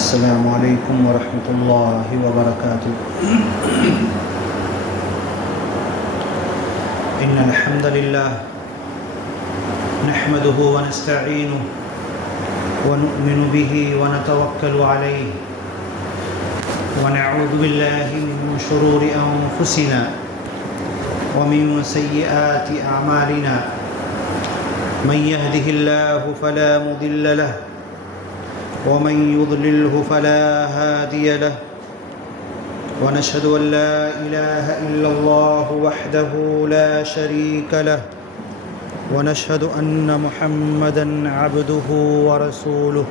السلام علیکم ورحمۃ اللہ وبرکاتہ۔ ان الحمد للہ نحمده ونستعینه ونؤمن به ونتوکل علیہ ونعوذ باللہ من شرور انفسنا ومن سیئات اعمالنا من يهده الله فلا مضل له ومن يضلله فلا هادي له ونشهد أن لا إله إلا الله وحده لا شريك له ونشهد أن محمدًا عبده ورسوله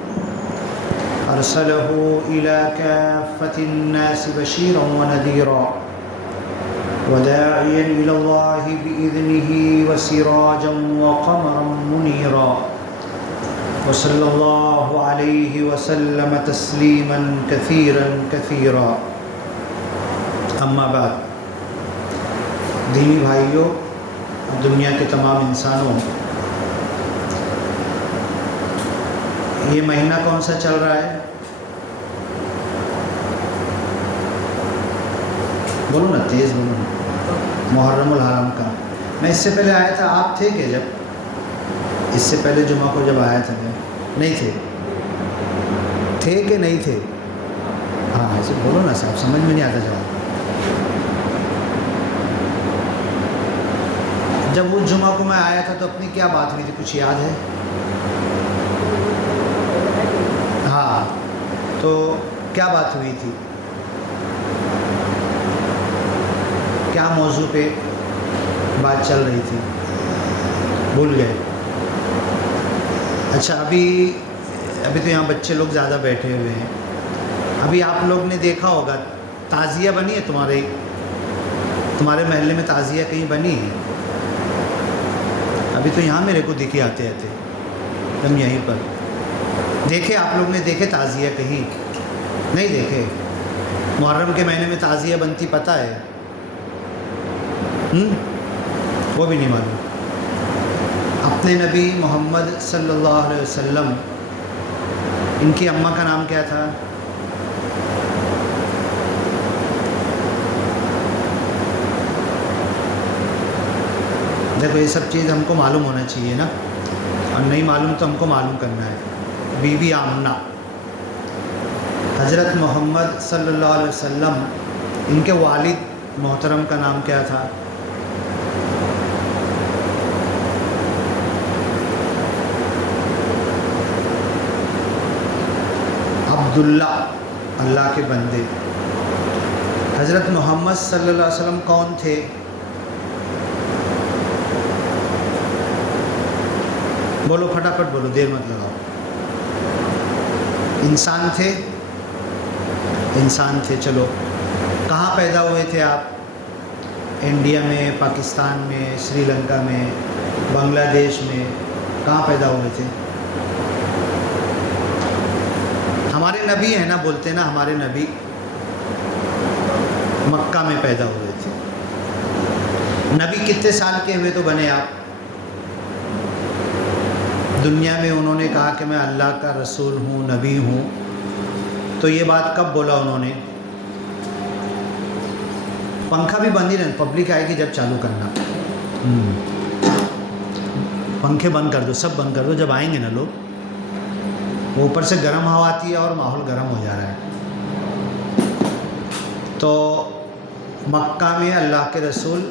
أرسله إلى كافة الناس بشيرا ونذيرا وداعيا إلى الله بإذنه وسراجا وقمرا منيرا وصلى الله عليه وسلم تسليما كثيرا كثيرا اما بعد۔ دینی بھائیوں، دنیا کے تمام انسانوں، یہ مہینہ کون سا چل رہا ہے؟ بولو نا، تیز بولو نا۔ محرم الحرام کا۔ میں اس سے پہلے آیا تھا، آپ تھے کہ جب اس سے پہلے جمعہ کو جب آیا تھا نہیں تھے؟ تھے کہ نہیں تھے؟ ہاں ایسے بولو نا صاحب، سمجھ میں نہیں آتا جواب۔ جب اس جمعہ کو میں آیا تھا تو اپنی کیا بات ہوئی تھی، کچھ یاد ہے؟ ہاں، تو کیا بات ہوئی تھی؟ کیا موضوع پہ بات چل رہی تھی؟ بھول گئے؟ اچھا، ابھی تو یہاں بچے لوگ زیادہ بیٹھے ہوئے ہیں۔ ابھی آپ لوگ نے دیکھا ہوگا تعزیہ بنی ہے تمہارے محلے میں، تعزیہ کہیں بنی ہے؟ ابھی تو یہاں میرے کو دکھے آتے آتے ہم یہیں پر دیکھے۔ آپ لوگ نے دیکھے تعزیہ کہیں؟ نہیں دیکھے؟ محرم کے مہینے میں تعزیہ بنتی پتہ ہے؟ وہ بھی نہیں معلوم۔ اپنے نبی محمد صلی اللہ علیہ وسلم، ان کی اماں کا نام کیا تھا؟ دیکھو یہ سب چیز ہم کو معلوم ہونا چاہیے نا، اور نہیں معلوم تو ہم کو معلوم کرنا ہے۔ بی بی آمنہ، حضرت محمد صلی اللہ علیہ وسلم، ان کے والد محترم کا نام کیا تھا؟ عبداللہ، اللہ کے بندے۔ حضرت محمد صلی اللہ علیہ وسلم کون تھے؟ بولو پھٹافٹ بولو، دیر مت لگاؤ۔ انسان تھے؟ انسان تھے۔ چلو، کہاں پیدا ہوئے تھے آپ؟ انڈیا میں، پاکستان میں، سری لنکا میں، بنگلہ دیش میں، کہاں پیدا ہوئے تھے؟ ہمارے نبی ہیں نا، بولتے نا ہمارے نبی مکہ میں پیدا ہوئے تھے۔ نبی کتنے سال کے ہوئے تو بنے آپ؟ دنیا میں انہوں نے کہا کہ میں اللہ کا رسول ہوں، نبی ہوں، تو یہ بات کب بولا انہوں نے؟ پنکھا بھی بند ہی رہنا، پبلک آئے گی جب چالو کرنا۔ پنکھے بند کر دو، سب بند کر دو، جب آئیں گے نا لوگ۔ اوپر سے گرم ہوا آتی ہے اور ماحول گرم ہو جا رہا ہے۔ تو مکہ میں اللہ کے رسول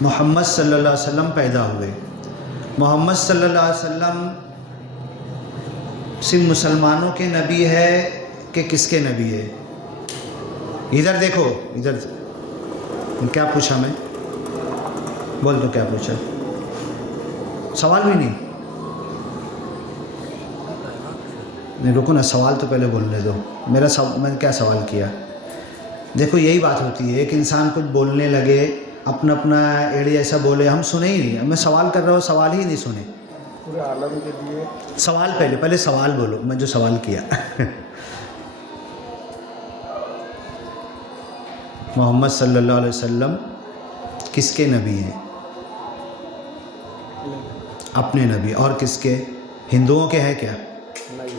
محمد صلی اللہ علیہ وسلم پیدا ہوئے۔ محمد صلی اللہ علیہ وسلم صرف مسلمانوں کے نبی ہے کہ کس کے نبی ہے؟ ادھر دیکھو، ادھر کیا پوچھا میں؟ بول دو کیا پوچھا؟ سوال بھی نہیں رکو نا، سوال تو پہلے بولنے دو۔ میں نے کیا سوال کیا؟ دیکھو یہی بات ہوتی ہے، ایک انسان کچھ بولنے لگے، اپنا ایڑی ایسا بولے، ہم سنے ہی نہیں۔ میں سوال کر رہا ہوں، سوال ہی نہیں سنے۔ پورے عالم کے لیے سوال پہلے سوال بولو، میں جو سوال کیا۔ محمد صلی اللہ علیہ وسلم کس کے نبی ہیں؟ اپنے نبی۔ اور کس کے؟ ہندوؤں کے ہیں کیا؟ نہیں۔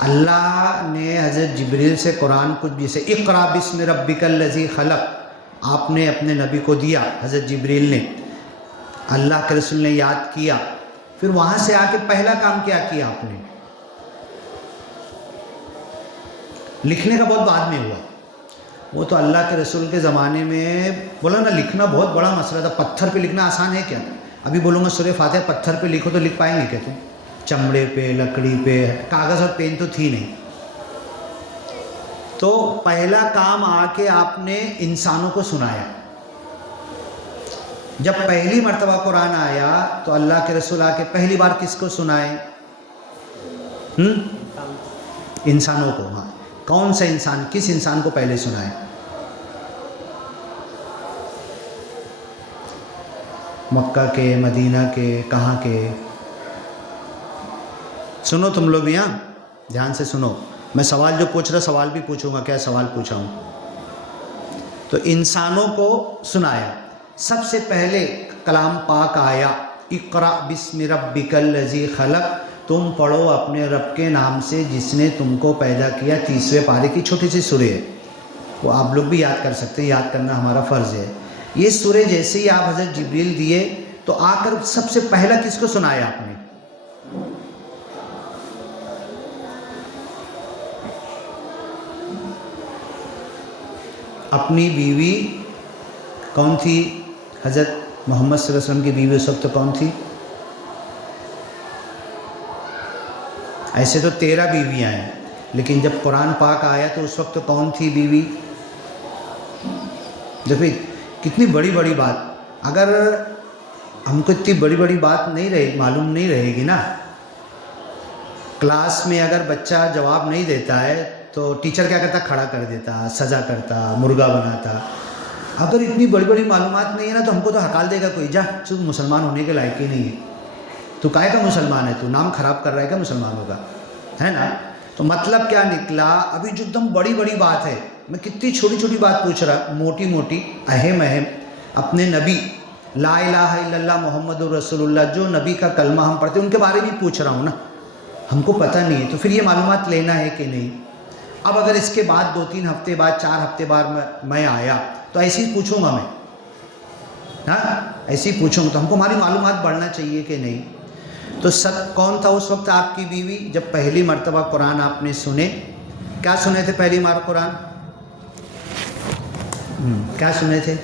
اللہ نے حضرت جبریل سے قرآن کچھ بھی سے اقرا بسم ربک الذی خلق آپ نے اپنے نبی کو دیا، حضرت جبریل نے، اللہ کے رسول نے یاد کیا، پھر وہاں سے آ کے پہلا کام کیا کیا آپ نے؟ لکھنے کا بہت بعد میں ہوا، وہ تو اللہ کے رسول کے زمانے میں بولا نا لکھنا بہت بڑا مسئلہ تھا، پتھر پہ لکھنا آسان ہے کیا؟ ابھی بولوں گا سورہ فاتحہ پتھر پہ لکھو تو لکھ پائیں گے کیا تم؟ چمڑے پہ، لکڑی پہ، کاغذ اور پین تو تھی نہیں۔ تو پہلا کام آ کے آپ نے انسانوں کو سنایا۔ جب پہلی مرتبہ قرآن آیا تو اللہ کے رسول آ کے پہلی بار کس کو سنائے؟ انسانوں کو۔ ہاں، کون سا انسان، کس انسان کو پہلے سنائے؟ مکہ کے، مدینہ کے، کہاں کے؟ سنو تم لوگ بھی، ہاں دھیان سے سنو، میں سوال جو پوچھ رہا سوال بھی پوچھوں گا، کیا سوال پوچھا ہوں؟ تو انسانوں کو سنایا۔ سب سے پہلے کلام پاک آیا اقرا بسم ربک الذی خلق، تم پڑھو اپنے رب کے نام سے جس نے تم کو پیدا کیا۔ 30ویں پارے کی چھوٹی سی سورہ ہے، وہ آپ لوگ بھی یاد کر سکتے ہیں، یاد کرنا ہمارا فرض ہے۔ یہ سورہ جیسے ہی آپ حضرت جبریل دیے تو آ کر سب سے پہلا کس کو سنایا آپ نے؟ اپنی بیوی کون تھی؟ حضرت محمد صلی اللہ علیہ وسلم کی بیوی اس وقت کون تھی؟ ایسے تو 13 بیویاں ہیں، لیکن جب قرآن پاک آیا تو اس وقت کون تھی بیوی؟ دیکھو کتنی بڑی بڑی بات، اگر ہم کو اتنی بڑی بڑی بات نہیں معلوم نہیں رہے گی نا، کلاس میں اگر بچہ جواب نہیں دیتا ہے تو ٹیچر کیا کرتا؟ کھڑا کر دیتا، سزا کرتا، مرغا بناتا۔ اگر اتنی بڑی بڑی معلومات نہیں ہے نا تو ہم کو تو ہکال دے گا کوئی، جا تو مسلمان ہونے کے لائق ہی نہیں ہے، تو کائے کا مسلمان ہے، تو نام خراب کر رہا ہے کیا مسلمانوں کا، ہے نا؟ تو مطلب کیا نکلا؟ ابھی جو ایک دم بڑی بڑی بات ہے، میں کتنی چھوٹی چھوٹی بات پوچھ رہا، موٹی موٹی اہم اپنے نبی لا الہ الا اللہ محمد رسول اللہ، جو نبی کا کلمہ ہم پڑھتے ہیں ان کے بارے میں پوچھ رہا ہوں نا، ہم کو پتہ نہیں ہے تو پھر یہ معلومات لینا ہے کہ نہیں؟ اب اگر اس کے بعد 2-3 ہفتے بعد 4 ہفتے بعد میں آیا تو ایسے ہی پوچھوں گا میں، ہاں ایسے ہی پوچھوں گا، تو ہم کو ہماری معلومات بڑھنا چاہیے کہ نہیں؟ تو کون تھا اس وقت آپ کی بیوی جب پہلی مرتبہ قرآن آپ نے سنے؟ کیا سنے تھے پہلی بار قرآن؟ کیا سنے تھے؟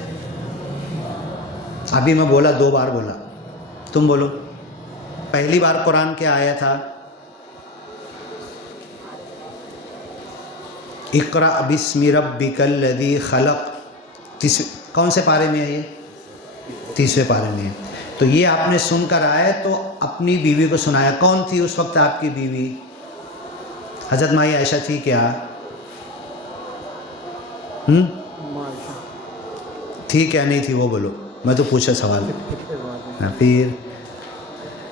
ابھی میں بولا 2 بار بولا، تم بولو پہلی بار قرآن کیا آیا تھا؟ اقرا بسم ربک الذی خلق، کون سے پارے میں ہے یہ؟ 30ویں پارے میں ہے۔ تو یہ آپ نے سن کر آئے تو اپنی بیوی کو سنایا۔ کون تھی اس وقت آپ کی بیوی؟ حضرت مائی عائشہ تھی کیا؟ تھی کیا نہیں تھی وہ بولو، میں تو پوچھا سوال، پھر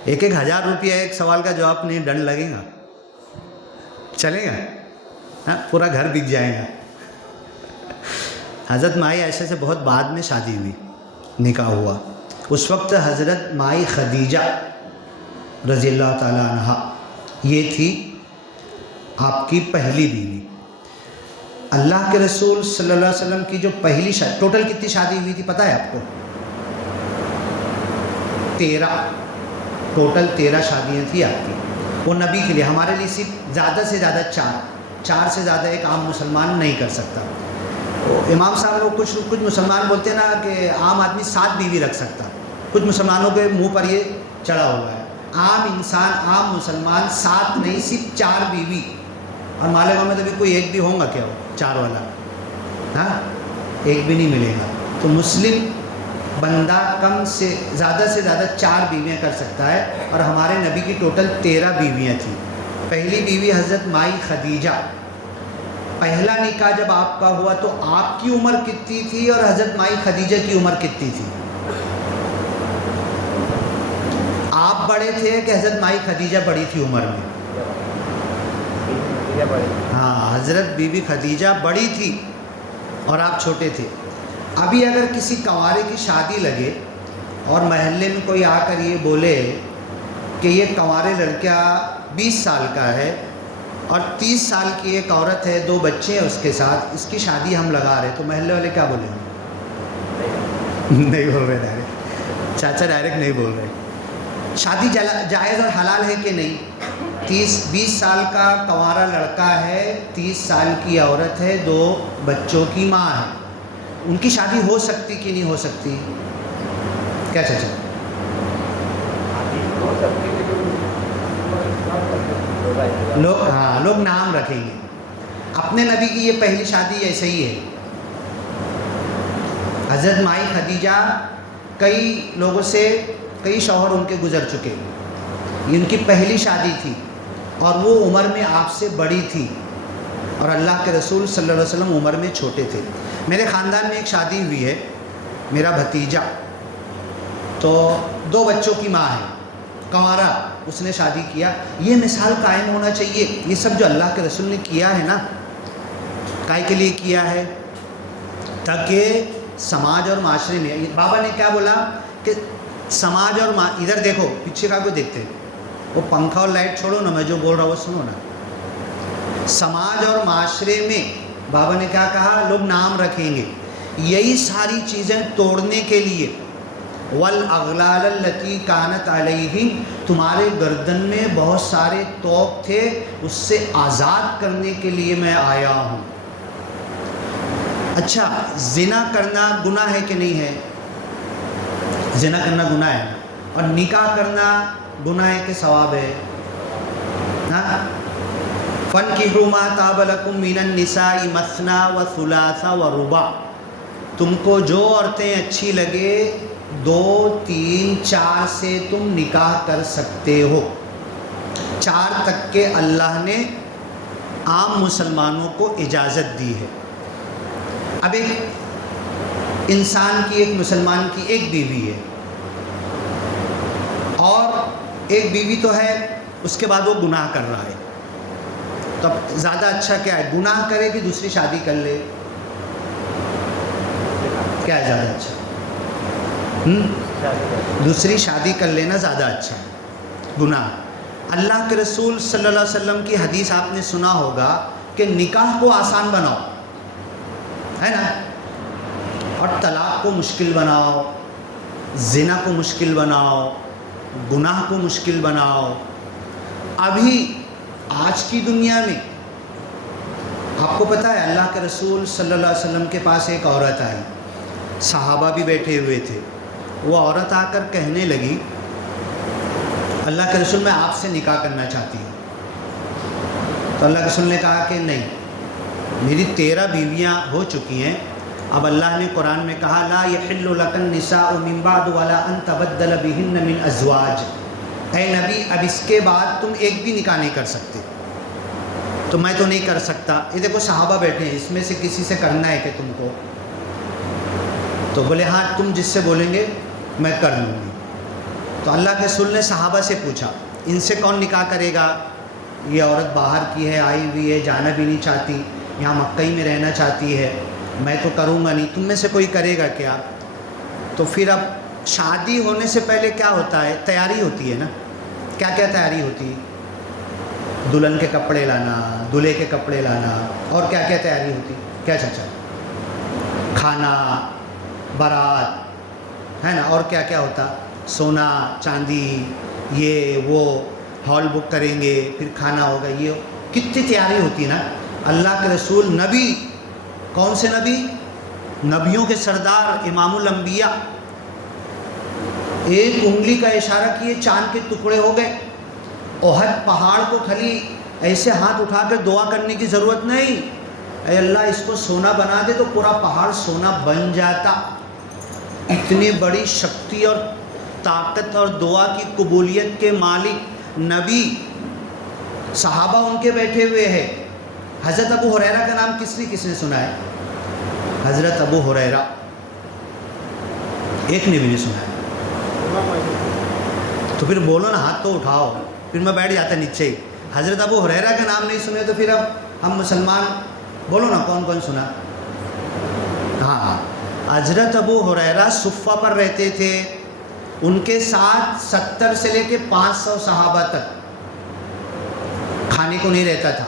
1,000 روپیہ ایک سوال کا جواب نہیں، ڈنڈ لگے گا، چلے گا؟ ہاں پورا گھر بک جائے گا۔ حضرت مائی عائشہ سے بہت بعد میں شادی ہوئی، نکاح ہوا، اس وقت حضرت مائی خدیجہ رضی اللہ تعالی عنہ یہ تھی آپ کی پہلی بیوی۔ اللہ کے رسول صلی اللہ علیہ وسلم کی جو پہلی شادی، ٹوٹل کتنی شادی ہوئی تھی پتہ ہے آپ کو؟ 13، ٹوٹل 13 شادیاں تھیں آپ کی، وہ نبی کے لیے، ہمارے لیے صرف زیادہ سے زیادہ 4 سے زیادہ ایک عام مسلمان نہیں کر سکتا۔ امام صاحب وہ کچھ مسلمان بولتے ہیں نا کہ عام آدمی 7 بیوی رکھ سکتا، کچھ مسلمانوں کے منہ پر یہ چڑھا ہوا ہے، عام انسان، عام مسلمان 7 نہیں صرف 4 بیوی، اور مالک میں ابھی کوئی ایک بھی ہوگا کیا ہو 4 والا؟ ہاں ایک بھی نہیں ملے گا۔ تو مسلم بندہ کم سے زیادہ 4 بیویاں کر سکتا ہے، اور ہمارے نبی کی ٹوٹل 13 بیویاں تھیں۔ پہلی بیوی حضرت مائی خدیجہ، پہلا نکاح جب آپ کا ہوا تو آپ کی عمر کتنی تھی اور حضرت مائی خدیجہ کی عمر کتنی تھی؟ آپ بڑے تھے کہ حضرت مائی خدیجہ بڑی تھی عمر میں؟ ہاں حضرت بی بی خدیجہ بڑی تھی اور آپ چھوٹے تھے۔ ابھی اگر کسی کنوارے کی شادی لگے اور محلے میں کوئی آ کر یہ بولے کہ یہ کنوارے لڑکا 20 سال کا ہے اور 30 سال کی ایک عورت ہے، 2 بچے ہیں اس کے ساتھ، اس کی شادی ہم لگا رہے، تو محلے والے کیا بولیں گے؟ نہیں بول رہے ڈائریکٹ، چاچا ڈائریکٹ نہیں بول رہے. شادی جائز اور حلال ہے کہ نہیں؟ 20 سال کا کنوارا لڑکا ہے، 30 سال کی عورت ہے، 2 بچوں کی ماں ہے، ان کی شادی ہو سکتی کہ نہیں ہو سکتی؟ کیا چاچا؟ لوگ نام رکھیں گے. اپنے نبی کی یہ پہلی شادی ایسے ہی ہے. حضرت مائی خدیجہ کئی لوگوں سے، کئی شوہر ان کے گزر چکے، یہ ان کی پہلی شادی تھی، اور وہ عمر میں آپ سے بڑی تھی، اور اللہ کے رسول صلی اللہ علیہ وسلم عمر میں چھوٹے تھے. میرے خاندان میں ایک شادی ہوئی ہے، میرا بھتیجا تو 2 بچوں کی ماں ہے، کنوارا، اس نے شادی کیا. یہ مثال قائم ہونا چاہیے. یہ سب جو اللہ کے رسول نے کیا ہے نا، کائے کے لیے کیا ہے؟ تاکہ سماج اور معاشرے میں، بابا نے کیا بولا کہ سماج اور ادھر دیکھو، پیچھے کا کو دیکھتے، وہ پنکھا اور لائٹ چھوڑو نا، میں جو بول رہا ہوں وہ سنو نا. سماج اور معاشرے میں بابا نے کیا کہا؟ لوگ نام رکھیں گے. یہی ساری چیزیں توڑنے کے لیے، والاغلال التي كانت علیہم، تمہارے گردن میں بہت سارے طوق تھے، اس سے آزاد کرنے کے لیے میں آیا ہوں. اچھا، زنا کرنا گناہ ہے کہ نہیں ہے؟ زنا کرنا گناہ ہے، اور نکاح کرنا گناہ ہے کہ ثواب ہے؟ فَانْكِحُوا مَا طَابَ لَكُم مِّنَ النِّسَاءِ مَثْنَىٰ وَثُلَاثَ وَرُبَاعَ. تم کو جو عورتیں اچھی لگے 2 3 4 سے تم نکاح کر سکتے ہو. 4 تک کے اللہ نے عام مسلمانوں کو اجازت دی ہے. اب ایک انسان کی، ایک مسلمان کی ایک بیوی ہے، اور ایک بیوی تو ہے، اس کے بعد وہ گناہ کر رہا ہے، تو اب زیادہ اچھا کیا ہے؟ گناہ کرے کہ دوسری شادی کر لے؟ کیا ہے زیادہ اچھا؟ دوسری شادی کر لینا زیادہ اچھا ہے. گناہ. اللہ کے رسول صلی اللہ علیہ وسلم کی حدیث آپ نے سنا ہوگا کہ نکاح کو آسان بناؤ، ہے نا، اور طلاق کو مشکل بناؤ، زنا کو مشکل بناؤ، گناہ کو مشکل بناؤ. ابھی آج کی دنیا میں آپ کو پتہ ہے، اللہ کے رسول صلی اللہ علیہ وسلم کے پاس ایک عورت آئی، صحابہ بھی بیٹھے ہوئے تھے. وہ عورت آ کر کہنے لگی، اللہ کے رسول میں آپ سے نکاح کرنا چاہتی ہوں. تو اللہ کے رسول نے کہا کہ نہیں، میری 13 بیویاں ہو چکی ہیں. اب اللہ نے قرآن میں کہا لا یحل لک النساء من بعد ولا ان تبدل بہن من ازواج. اے نبی، اب اس کے بعد تم ایک بھی نکاح نہیں کر سکتے. تو میں تو نہیں کر سکتا. یہ دیکھو صحابہ بیٹھے ہیں، اس میں سے کسی سے کرنا ہے کہ تم کو؟ تو بولے ہاں، تم جس سے بولیں گے میں کر لوں گی. تو اللہ کے رسول نے صحابہ سے پوچھا، ان سے کون نکاح کرے گا؟ یہ عورت باہر کی ہے، آئی ہوئی ہے، جانا بھی نہیں چاہتی، یہاں مکہ ہی میں رہنا چاہتی ہے، میں تو کروں گا نہیں، تم میں سے کوئی کرے گا کیا؟ تو پھر اب شادی ہونے سے پہلے کیا ہوتا ہے؟ تیاری ہوتی ہے نا. کیا کیا تیاری ہوتی ہے؟ دلہن کے کپڑے لانا، دولہے کے کپڑے لانا، اور کیا کیا تیاری ہوتی؟ کیا چاچا؟ کھانا، بارات، ہے نا، اور کیا کیا ہوتا؟ سونا چاندی، یہ وہ، ہال بک کریں گے، پھر کھانا ہوگا، یہ کتنی تیاری ہوتی ہے نا. اللہ کے رسول نبی، کون سے نبی؟ نبیوں کے سردار، امام الانبیاء، ایک انگلی کا اشارہ کیے چاند کے ٹکڑے ہو گئے. احد پہاڑ کو خالی ایسے ہاتھ اٹھا کر دعا کرنے کی ضرورت نہیں، اے اللہ اس کو سونا بنا دے، تو پورا پہاڑ سونا بن جاتا. اتنی بڑی شکتی اور طاقت اور دعا کی قبولیت کے مالک نبی، صحابہ ان کے بیٹھے ہوئے ہیں. حضرت ابو ہریرہ کا نام کس نے سنا ہے؟ حضرت ابو ہریرہ، ایک نے بھی نہیں سنا ہے. تو پھر بولو نا، ہاتھ تو اٹھاؤ، پھر میں بیٹھ جاتا نیچے ہی. حضرت ابو ہریرہ کا نام نہیں سنے تو پھر اب ہم مسلمان، بولو نا کون کون سنا؟ ہاں، حضرت ابو ہریرہ صفہ پر رہتے تھے، ان کے ساتھ 70 سے لے کے 500 صحابہ تک. کھانے کو نہیں رہتا تھا.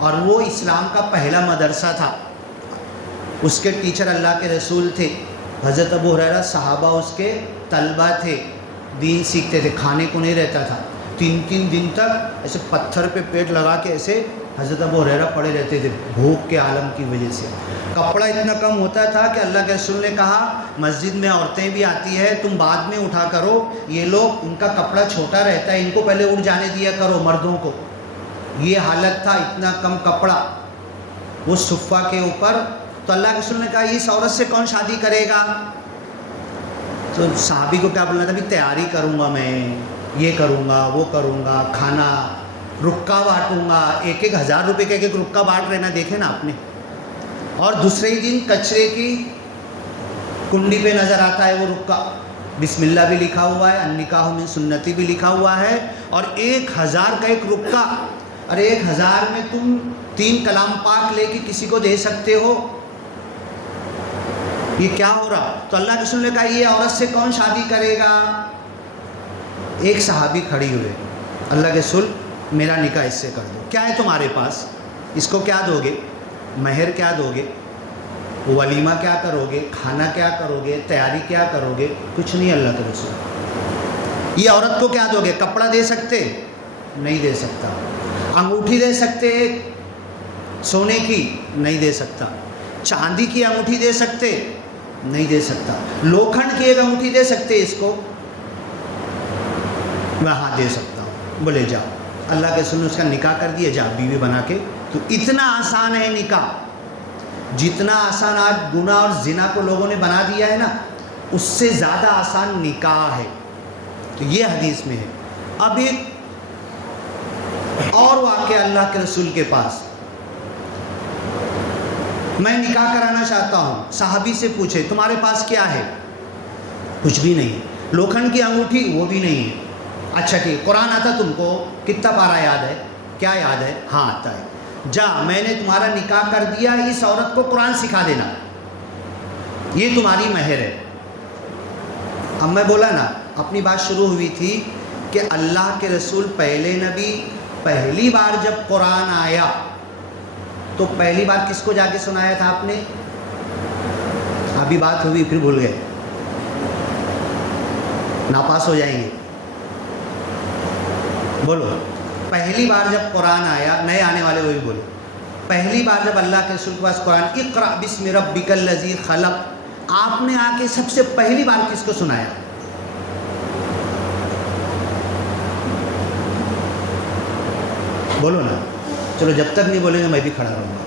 اور وہ اسلام کا پہلا مدرسہ تھا. اس کے ٹیچر اللہ کے رسول تھے. حضرت ابو ہریرہ صحابہ اس کے طلبہ تھے, دین سیکھتے تھے, کھانے کو نہیں رہتا تھا. 3 دن تک ایسے پتھر پہ پیٹ لگا کے ایسے حضرت ابو ہریرہ پڑے رہتے تھے بھوک کے عالم کی وجہ سے. کپڑا اتنا کم ہوتا تھا کہ اللہ کے رسول نے کہا مسجد میں عورتیں بھی آتی ہے, تم بعد میں اٹھا کرو, یہ لوگ ان کا کپڑا چھوٹا رہتا ہے, ان کو پہلے اٹھ جانے دیا کرو مردوں کو. یہ حالت تھا, اتنا کم کپڑا وہ صفہ کے اوپر. تو اللہ کے رسول نے کہا اس عورت سے کون شادی کرے گا؟ تو صحابی کو کیا بولنا تھا؟ بھی تیاری کروں گا میں, یہ کروں گا, وہ کروں گا, کھانا رکا بانٹوں گا, 1,000 روپے کا ایک رکا بانٹ رہنا دیکھے نا آپ نے. اور دوسرے ہی دن کچرے کی کنڈی پہ نظر آتا ہے وہ رکا, بسم اللہ بھی لکھا ہوا ہے, النکاح من سنتی بھی لکھا ہوا ہے, اور 1,000 کا ایک رکا. ارے 1,000 میں تم 3 کلام پاک لے کے کسی کو دے سکتے ہو؟ یہ کیا ہو رہا؟ تو اللہ کے رسول نے کہا یہ عورت سے کون شادی کرے گا؟ ایک صحابی کھڑی ہوئے, اللہ کے رسول میرا نکاح اس سے کر دو. کیا ہے تمہارے پاس؟ اس کو کیا دو گے؟ مہر کیا دو گے؟ ولیمہ کیا کرو گے؟ کھانا کیا کرو گے؟ تیاری کیا کرو گے؟ کچھ نہیں. اللہ کے رسول یہ عورت کو کیا دو گے؟ کپڑا دے سکتے؟ نہیں دے سکتا. انگوٹھی دے سکتے سونے کی؟ نہیں دے سکتا. چاندی کی انگوٹھی دے سکتے؟ نہیں دے سکتا. لوکھنڈ کی ایک انگوٹھی دے سکتے اس کو؟ میں ہاں دے سکتا ہوں. بولے جا. اللہ کے رسول نے اس کا نکاح کر دیا, جا بیوی بنا کے. تو اتنا آسان ہے نکاح, جتنا آسان آج گناہ اور زنا کو لوگوں نے بنا دیا ہے نا, اس سے زیادہ آسان نکاح ہے. تو یہ حدیث میں ہے. اب ایک اور واقعہ اللہ کے رسول کے پاس, میں نکاح کرانا چاہتا ہوں. صحابی سے پوچھے تمہارے پاس کیا ہے؟ کچھ بھی نہیں. لوکھنڈ کی انگوٹھی؟ وہ بھی نہیں ہے. اچھا ٹھیک, قرآن آتا تم کو؟ کتنا پارہ یاد ہے؟ کیا یاد ہے؟ ہاں آتا ہے. جا میں نے تمہارا نکاح کر دیا, اس عورت کو قرآن سکھا دینا, یہ تمہاری مہر ہے. اب میں بولا نا, اپنی بات شروع ہوئی تھی کہ اللہ کے رسول پہلے نبی, پہلی بار جب قرآن آیا تو پہلی بار کس کو جا کے سنایا تھا آپ نے؟ ابھی بات ہوئی پھر بھول گئے, ناپاس ہو جائیں گے. بولو, پہلی بار جب قرآن آیا, نئے آنے والے وہ بھی بولو, پہلی بار جب اللہ کے رسول کے پاس قرآن اقرأ بسم ربک الذی خلق, آپ نے آ کے سب سے پہلی بار کس کو سنایا؟ بولو نا. چلو جب تک نہیں بولیں گے میں بھی کھڑا رہوں گا.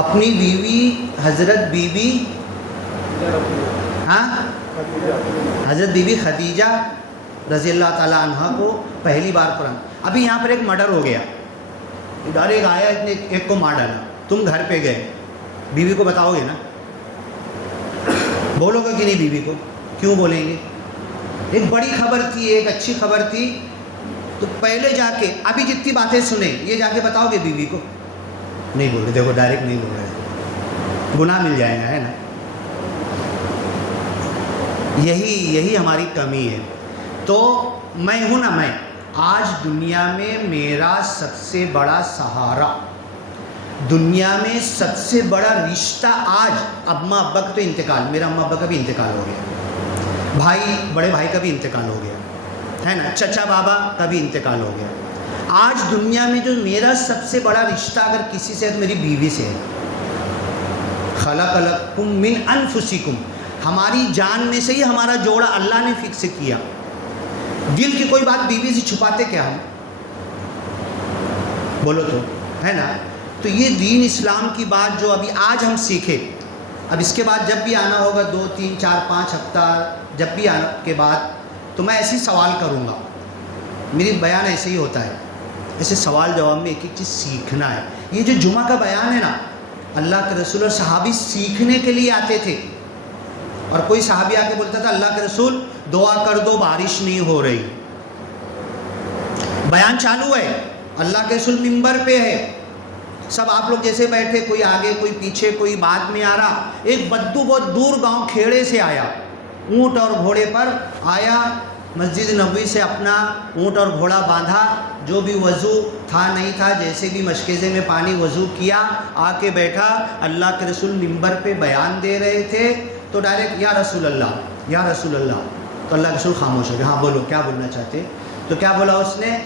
اپنی بیوی حضرت بی بی, ہاں حضرت بی بی خدیجہ رضی اللہ تعالیٰ عنہ کو پہلی بار قرآن. ابھی یہاں پر ایک مرڈر ہو گیا, ادھر ایک آیا, اتنے ایک کو مار ڈالا, تم گھر پہ گئے, بیوی کو بتاؤ گے نا؟ بولو گے کہ نہیں بیوی کو؟ کیوں بولیں گے؟ ایک بڑی خبر تھی, ایک اچھی خبر تھی, تو پہلے جا کے ابھی جتنی باتیں سنیں یہ جا کے بتاؤ گے بیوی کو؟ نہیں بول رہے. دیکھو ڈائریکٹ نہیں بول رہے, گناہ مل جائے گا, ہے نا. یہی ہماری کمی ہے. تو میں ہوں نا, میں آج دنیا میں میرا سب سے بڑا سہارا, دنیا میں سب سے بڑا رشتہ آج, اماں ابا کا تو انتقال, میرا اماں ابا کا بھی انتقال ہو گیا, بھائی بڑے بھائی کا بھی انتقال ہو گیا, ہے نا, چچا بابا کا بھی انتقال ہو گیا. آج دنیا میں جو میرا سب سے بڑا رشتہ اگر کسی سے ہے تو میری بیوی سے ہے. خلق لکم من انفسکم, ہماری جان میں سے ہی ہمارا جوڑا اللہ نے فکس کیا. دل کی کوئی بات بیوی سے چھپاتے کیا ہم؟ بولو تو, ہے نا. تو یہ دین اسلام کی بات جو ابھی آج ہم سیکھے, اب اس کے بعد جب بھی آنا ہوگا 2 3 4 5 ہفتہ جب بھی آنے کے بعد, تو میں ایسے ہی سوال کروں گا. میری بیان ایسے ہی ہوتا ہے, ایسے سوال جواب میں ایک ایک چیز سیکھنا ہے. یہ جو جمعہ کا بیان ہے نا, اللہ کے رسول اور صحابی سیکھنے کے لیے آتے تھے. اور کوئی صحابی آ کے بولتا تھا اللہ کے رسول دعا کر دو بارش نہیں ہو رہی. بیان چالو ہے, اللہ کے رسول منبر پہ ہے, سب آپ لوگ جیسے بیٹھے, کوئی آگے کوئی پیچھے کوئی بعد میں آ رہا. ایک بدو بہت دور گاؤں کھیڑے سے آیا, اونٹ اور گھوڑے پر آیا, مسجد نبوی سے اپنا اونٹ اور گھوڑا باندھا، جو بھی وضو تھا نہیں تھا، جیسے بھی مشکیزے میں پانی وضو کیا، آ کے بیٹھا، اللہ کے رسول منبر پہ بیان دے رہے تھے تو ڈائریکٹ یا رسول اللہ یا رسول اللہ، تو اللہ کے رسول خاموش ہو گئے. ہاں بولو کیا بولنا چاہتے؟ تو کیا بولا اس نے؟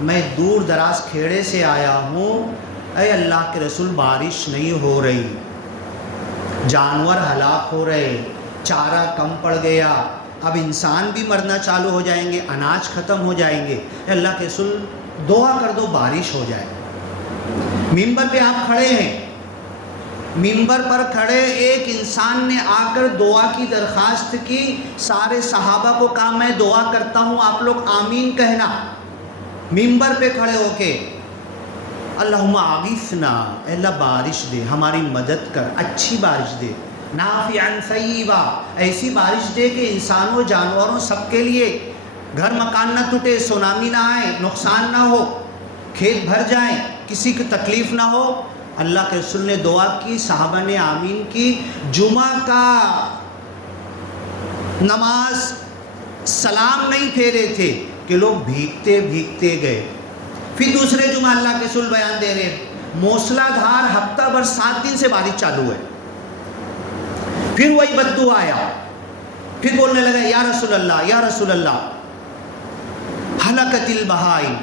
میں دور دراز کھیڑے سے آیا ہوں، اے اللہ کے رسول بارش نہیں ہو رہی، جانور ہلاک ہو رہے، چارہ کم پڑ گیا، اب انسان بھی مرنا چالو ہو جائیں گے، اناج ختم ہو جائیں گے، اے اللہ کے رسول دعا کر دو بارش ہو جائے. منبر پہ آپ کھڑے ہیں، منبر پر کھڑے ایک انسان نے آ کر دعا کی درخواست کی، سارے صحابہ کو کہا میں دعا کرتا ہوں آپ لوگ آمین کہنا. منبر پہ کھڑے ہو کے اللہم اغثنا، اے اللہ بارش دے، ہماری مدد کر، اچھی بارش دے، نافعا طیبا، ایسی بارش دے کہ انسانوں جانوروں سب کے لیے گھر مکان نہ ٹوٹے، سونامی نہ آئے، نقصان نہ ہو، کھیت بھر جائیں، کسی کی تکلیف نہ ہو. اللہ کے رسول نے دعا کی، صحابہ نے آمین کی. جمعہ کا نماز سلام نہیں پھیرے تھے کہ لوگ بھیگتے بھیگتے گئے. پھر دوسرے جمعہ اللہ کے رسول بیان دے رہے موسلا دھار ہفتہ بھر 7 دن سے بارش چالو ہے. پھر وہی بددعا آیا، پھر بولنے لگا یا رسول اللہ یا رسول اللہ ہلکت البہائم،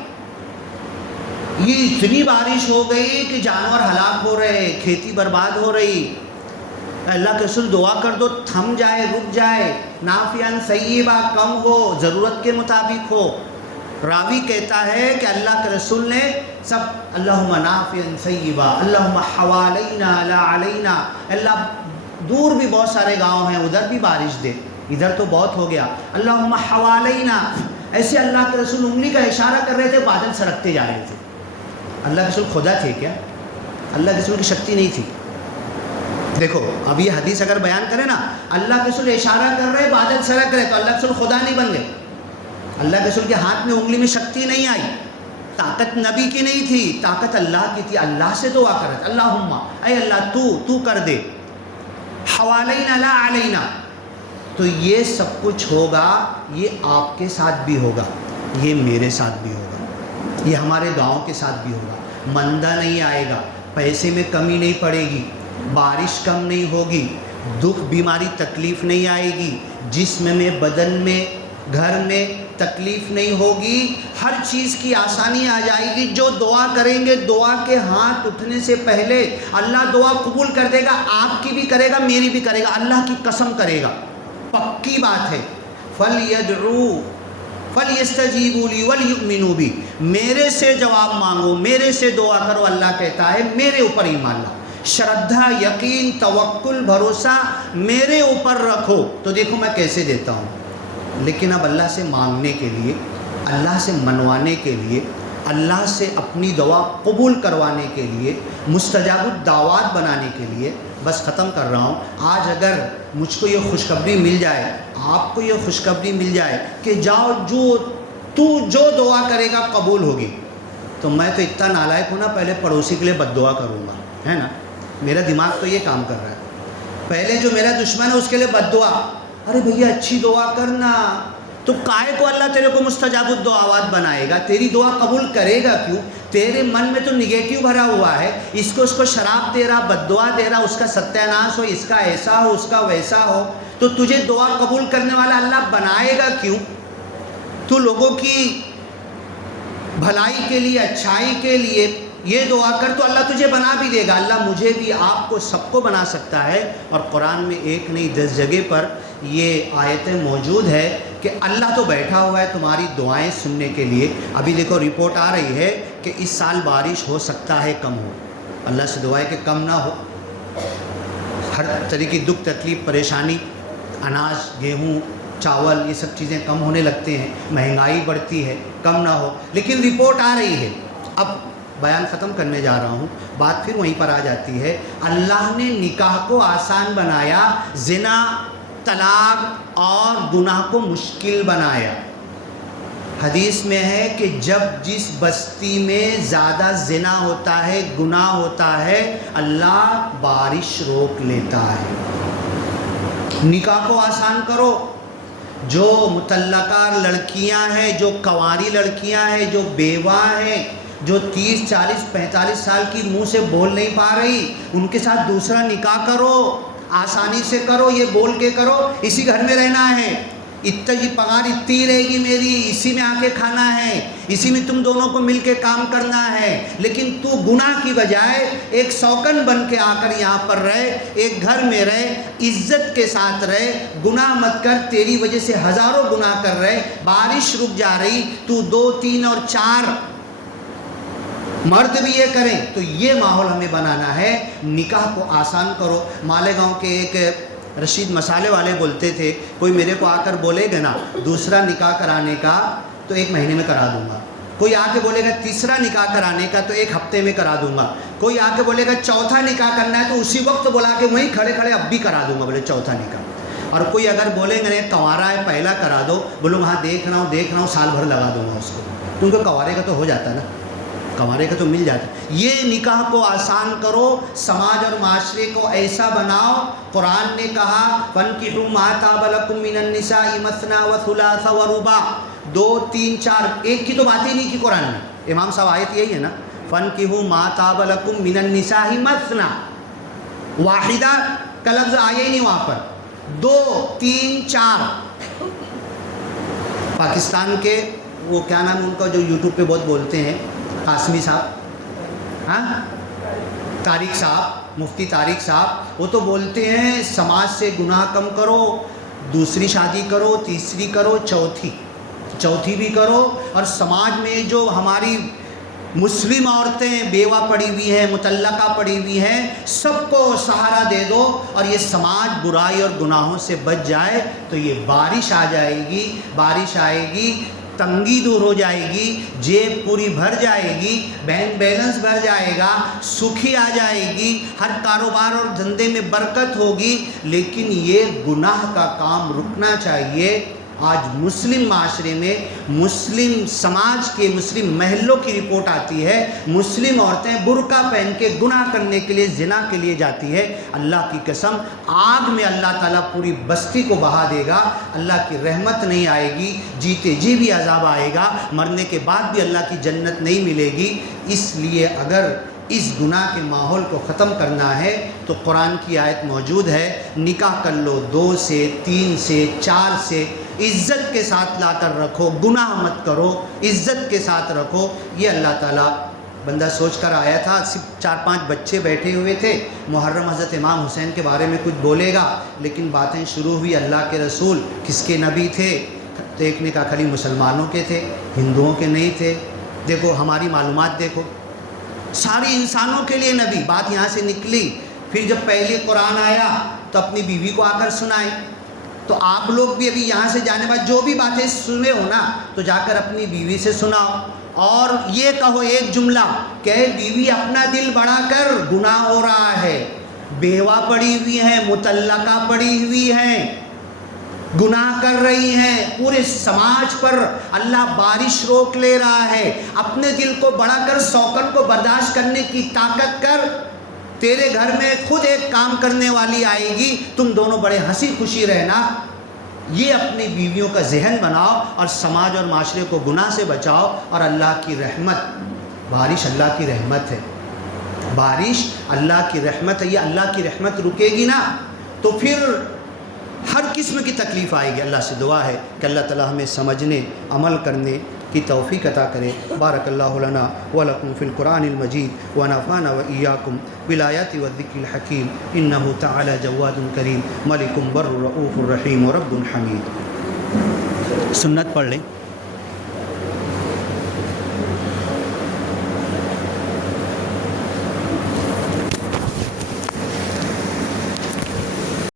یہ اتنی بارش ہو گئی کہ جانور ہلاک ہو رہے، کھیتی برباد ہو رہی، اللہ کے رسول دعا کر دو تھم جائے، رک جائے، نافعا طیبا، کم ہو، ضرورت کے مطابق ہو. راوی کہتا ہے کہ اللہ کے رسول نے سب اللہم نافعا طیبا، اللہم حوالینا لا علینا، اللہ دور بھی بہت سارے گاؤں ہیں ادھر بھی بارش دے، ادھر تو بہت ہو گیا، اللہم حوالینا. ایسے اللہ کے رسول انگلی کا اشارہ کر رہے تھے، بادل سڑکتے جا رہے تھے. اللہ کے رسول خدا تھے کیا؟ اللہ کے رسول کی شکتی نہیں تھی. دیکھو اب یہ حدیث اگر بیان کرے نا، اللہ کے رسول اشارہ کر رہے بادل سڑک رہے، تو اللہ کے رسول خدا نہیں بن گئے. اللہ کے رسول کے ہاتھ میں انگلی میں شکتی نہیں آئی، طاقت نبی کی نہیں تھی، طاقت اللہ کی تھی. اللہ سے دعا کر رہے، اللہم اے اللہ تو کر دے، حوالینا لا علینا. تو یہ سب کچھ ہوگا، یہ آپ کے ساتھ بھی ہوگا، یہ میرے ساتھ بھی ہوگا، یہ ہمارے گاؤں کے ساتھ بھی ہوگا. مندہ نہیں آئے گا، پیسے میں کمی نہیں پڑے گی، بارش کم نہیں ہوگی، دکھ بیماری تکلیف نہیں آئے گی، جسم میں بدن میں گھر میں تکلیف نہیں ہوگی، ہر چیز کی آسانی آ جائے گی. جو دعا کریں گے دعا کے ہاتھ اٹھنے سے پہلے اللہ دعا قبول کر دے گا. آپ کی بھی کرے گا، میری بھی کرے گا، اللہ کی قسم کرے گا، پکی بات ہے. فَلْيَدْعُوا فَلْيَسْتَجِيبُوا لِي وَلْيُؤْمِنُوا بِي، میرے سے جواب مانگو، میرے سے دعا کرو. اللہ کہتا ہے میرے اوپر ایمان لاؤ، شردھا، یقین، توکل، بھروسہ میرے اوپر رکھو تو دیکھو میں کیسے دیتا ہوں. لیکن اب اللہ سے مانگنے کے لیے، اللہ سے منوانے کے لیے، اللہ سے اپنی دعا قبول کروانے کے لیے، مستجاب الدعوات بنانے کے لیے، بس ختم کر رہا ہوں. آج اگر مجھ کو یہ خوشخبری مل جائے، آپ کو یہ خوشخبری مل جائے کہ جاؤ جو دعا کرے گا قبول ہوگی، تو میں تو اتنا نالائق ہوں نا، پہلے پڑوسی کے لیے بد دعا کروں گا، ہے نا. میرا دماغ تو یہ کام کر رہا ہے، پہلے جو میرا دشمن ہے اس کے لیے بد دعا. ارے بھیا اچھی دعا کرنا، تو کائے کو اللہ تیرے کو مستجاب الدعوات بنائے گا، تیری دعا قبول کرے گا کیوں؟ تیرے من میں تو نگیٹیو بھرا ہوا ہے، اس کو شراب دے رہا، بد دعا دے رہا، اس کا ستیہ ناش ہو، اس کا ایسا ہو، اس کا ویسا ہو، تو تجھے دعا قبول کرنے والا اللہ بنائے گا کیوں؟ تو لوگوں کی بھلائی کے لیے، اچھائی کے لیے یہ دعا کر تو اللہ تجھے بنا بھی دے گا. اللہ مجھے بھی، آپ کو، سب کو بنا سکتا ہے. اور قرآن میں ایک نہیں 10 جگہ پر یہ آیتیں موجود ہے کہ اللہ تو بیٹھا ہوا ہے تمہاری دعائیں سننے کے لیے. ابھی دیکھو رپورٹ آ رہی ہے کہ اس سال بارش ہو سکتا ہے کم ہو. اللہ سے دعا ہے کہ کم نہ ہو. ہر طرح کی دکھ تکلیف پریشانی، اناج، گیہوں، چاول، یہ سب چیزیں کم ہونے لگتے ہیں، مہنگائی بڑھتی ہے، کم نہ ہو. لیکن رپورٹ آ رہی ہے. اب بیان ختم کرنے جا رہا ہوں، بات پھر وہیں پر آ جاتی ہے. اللہ نے نکاح کو آسان بنایا، زنا، طلاق اور گناہ کو مشکل بنایا. حدیث میں ہے کہ جب جس بستی میں زیادہ زنا ہوتا ہے، گناہ ہوتا ہے، اللہ بارش روک لیتا ہے. نکاح کو آسان کرو. جو مطلقہ لڑکیاں ہیں، جو کنواری لڑکیاں ہیں، جو بیوہ ہیں، جو 30 40 45 سال کی منہ سے بول نہیں پا رہی، ان کے ساتھ دوسرا نکاح کرو، آسانی سے کرو، یہ بول کے کرو اسی گھر میں رہنا ہے، اتنی پگار اتنی ہی رہے گی میری، اسی میں آ کے کھانا ہے، اسی میں تم دونوں کو مل کے کام کرنا ہے، لیکن تو گناہ کی بجائے ایک سوکن بن کے آ کر یہاں پر رہے، ایک گھر میں رہے، عزت کے ساتھ رہے، گناہ مت کر، تیری وجہ سے ہزاروں گناہ کر رہے، بارش رک جا رہی، تو 2 3 اور 4 مرد بھی یہ کریں، تو یہ ماحول ہمیں بنانا ہے۔ نکاح کو آسان کرو۔ مالیگاؤں کے ایک رشید مسالے والے بولتے تھے، کوئی میرے کو آ کر بولے گا نا دوسرا نکاح کرانے کا تو 1 مہینے میں کرا دوں گا، کوئی آ کے بولے گا تیسرا نکاح کرانے کا تو 1 ہفتے میں کرا دوں گا، کوئی آ کے بولے گا چوتھا نکاح کرنا ہے تو اسی وقت بلا کے وہیں کھڑے کھڑے اب بھی کرا دوں گا، بولے چوتھا نکاح۔ اور کوئی اگر بولے گا نہیں کنوارا ہے پہلا کرا دو، بولوں ہاں دیکھ رہا ہوں سال بھر لگا دوں گا اس کو، کیونکہ کنوارے کا تو ہو جاتا نا، کنوارے کا تو مل جاتا ہے۔ یہ نکاح کو آسان کرو، سماج اور معاشرے کو ایسا بناؤ۔ قرآن نے کہا فَانْكِحُوا مَا طَابَ لَكُم مِّنَ النِّسَاءِ مَثْنَىٰ وَثُلَاثَ وَرُبَاعَ، 2 3 4 ایک کی تو بات ہی نہیں کی قرآن نے۔ امام صاحب آیت یہی ہے نا، فَانْكِحُوا مَا طَابَ لَكُم مِّنَ النِّسَاءِ مَثْنَىٰ، واحدہ کا لفظ آیا ہی نہیں وہاں پر، 2 3 4۔ پاکستان کے وہ کیا نام ہے ان کا جو یوٹیوب پہ بہت بولتے ہیں، قاسمی صاحب، ہاں طارق صاحب، مفتی طارق صاحب، وہ تو بولتے ہیں سماج سے گناہ کم کرو، دوسری شادی کرو، تیسری کرو، چوتھی بھی کرو، اور سماج میں جو ہماری مسلم عورتیں بیوہ پڑی ہوئی ہیں، مطلقہ پڑی ہوئی ہیں، سب کو سہارا دے دو، اور یہ سماج برائی اور گناہوں سے بچ جائے تو یہ بارش آ جائے گی، بارش آئے گی، تنگی دور ہو جائے گی، جیب پوری بھر جائے گی، بینک بیلنس بھر جائے گا، سکھی آ جائے گی، ہر کاروبار اور دھندے میں برکت ہوگی۔ لیکن یہ گناہ کا کام رکنا چاہیے۔ آج مسلم معاشرے میں، مسلم سماج کے مسلم محلوں کی رپورٹ آتی ہے، مسلم عورتیں برقع پہن کے گناہ کرنے کے لیے، زنا کے لیے جاتی ہے۔ اللہ کی قسم آگ میں اللہ تعالیٰ پوری بستی کو بہا دے گا، اللہ کی رحمت نہیں آئے گی، جیتے جی بھی عذاب آئے گا، مرنے کے بعد بھی اللہ کی جنت نہیں ملے گی۔ اس لیے اگر اس گناہ کے ماحول کو ختم کرنا ہے تو قرآن کی آیت موجود ہے، نکاح کر لو 2 سے 3 سے 4 سے، عزت کے ساتھ لا کر رکھو، گناہ مت کرو، عزت کے ساتھ رکھو۔ یہ اللہ تعالیٰ، بندہ سوچ کر آیا تھا، صرف 4 5 بچے بیٹھے ہوئے تھے، محرم حضرت امام حسین کے بارے میں کچھ بولے گا، لیکن باتیں شروع ہوئی اللہ کے رسول کس کے نبی تھے، تو ایک نے کہا خالی مسلمانوں کے تھے، ہندوؤں کے نہیں تھے، دیکھو ہماری معلومات دیکھو، ساری انسانوں کے لیے نبی، بات یہاں سے نکلی۔ پھر جب پہلے قرآن آیا تو اپنی بیوی کو آ کر سنائے، تو آپ لوگ بھی ابھی یہاں سے جانے بعد جو بھی باتیں سنے ہو نا تو جا کر اپنی بیوی سے سناؤ، اور یہ کہو ایک جملہ کہ اے بیوی اپنا دل بڑھا کر، گناہ ہو رہا ہے، بیوہ پڑی ہوئی ہیں، مطلقہ پڑی ہوئی ہیں، گناہ کر رہی ہیں، پورے سماج پر اللہ بارش روک لے رہا ہے، اپنے دل کو بڑھا کر سوکن کو برداشت کرنے کی طاقت کر، تیرے گھر میں خود ایک کام کرنے والی آئے گی، تم دونوں بڑے ہنسی خوشی رہنا۔ یہ اپنی بیویوں کا ذہن بناؤ اور سماج اور معاشرے کو گناہ سے بچاؤ، اور اللہ کی رحمت، بارش اللہ کی رحمت ہے، بارش اللہ کی رحمت ہے، یہ اللہ کی رحمت رکے گی نا تو پھر ہر قسم کی تکلیف آئے گی۔ اللہ سے دعا ہے کہ اللہ تعالی ہمیں سمجھنے، عمل کرنے کی توفیق عطا کرے۔ بارک اللہ لنا ولکم فی القرآن المجید ونفعنا وإیاکم بالآیات والذکر الحکیم، انہ تعالی جواد کریم، ملک بر رؤوف الرحیم ورب حمید۔ سنت پڑھ لیں۔